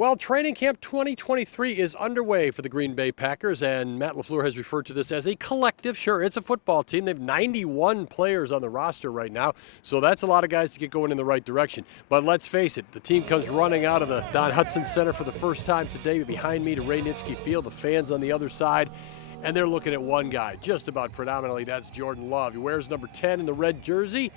Well, training camp 2023 is underway for the Green Bay Packers, and Matt LaFleur has referred to this as a collective. Sure, it's a football team. They have 91 players on the roster right now, so that's a lot of guys to get going in the right direction. But let's face it, the team comes running out of the Don Hutson Center for the first time today. Behind me to Ray Nitschke Field, the fans on the other side, and they're looking at one guy, just about predominantly. That's Jordan Love. He wears number 10 in the red jersey,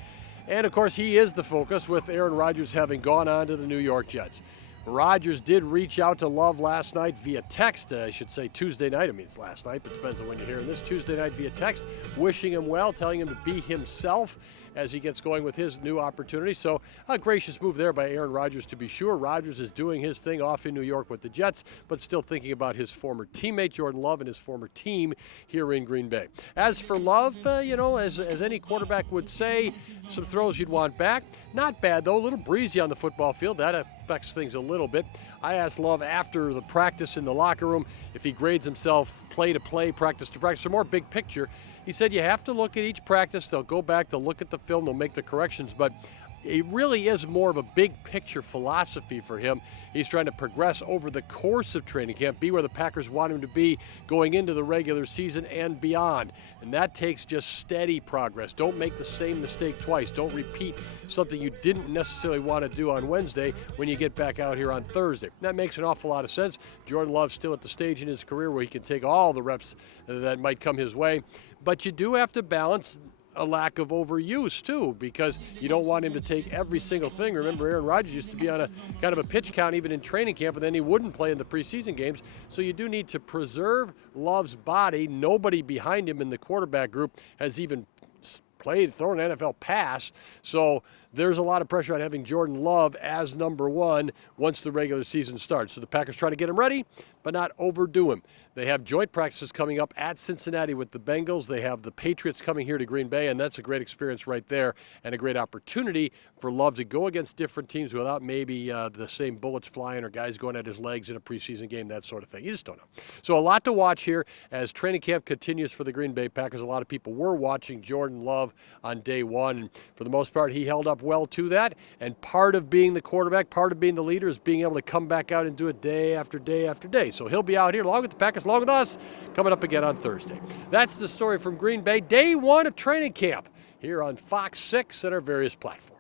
and of course he is the focus, with Aaron Rodgers having gone on to the New York Jets. Rodgers did reach out to Love last night via text, I should say Tuesday night. I mean, it's last night, but it depends on when you're hearing this. Tuesday night via text, wishing him well, telling him to be himself as he gets going with his new opportunity. So a gracious move there by Aaron Rodgers, to be sure. Rodgers is doing his thing off in New York with the Jets, but still thinking about his former teammate Jordan Love and his former team here in Green Bay. As for Love, as any quarterback would say, some throws you'd want back. Not bad, though. A little breezy on the football field. That affects things a little bit. I asked Love after the practice in the locker room if he grades himself play to play, practice to practice, or more big picture. He said you have to look at each practice. They'll go back, they'll look at the film, they'll make the corrections, but it really is more of a big picture philosophy for him. He's trying to progress over the course of training camp, be where the Packers want him to be going into the regular season and beyond. And that takes just steady progress. Don't make the same mistake twice. Don't repeat something you didn't necessarily want to do on Wednesday when you get back out here on Thursday. That makes an awful lot of sense. Jordan Love's still at the stage in his career where he can take all the reps that might come his way. But you do have to balance a lack of overuse too, because you don't want him to take every single thing. Remember, Aaron Rodgers used to be on a kind of a pitch count even in training camp, and then he wouldn't play in the preseason games. So you do need to preserve Love's body. Nobody behind him in the quarterback group has even thrown an NFL pass. So there's a lot of pressure on having Jordan Love as number one once the regular season starts. So the Packers try to get him ready, but not overdo him. They have joint practices coming up at Cincinnati with the Bengals. They have the Patriots coming here to Green Bay, and that's a great experience right there and a great opportunity for Love to go against different teams without maybe the same bullets flying or guys going at his legs in a preseason game, that sort of thing. You just don't know. So a lot to watch here as training camp continues for the Green Bay Packers. A lot of people were watching Jordan Love on day one, and for the most part, he held up well to that. And part of being the quarterback, part of being the leader, is being able to come back out and do it day after day after day. So he'll be out here along with the Packers, along with us, coming up again on Thursday. That's the story from Green Bay, day one of training camp here on Fox 6 and our various platforms.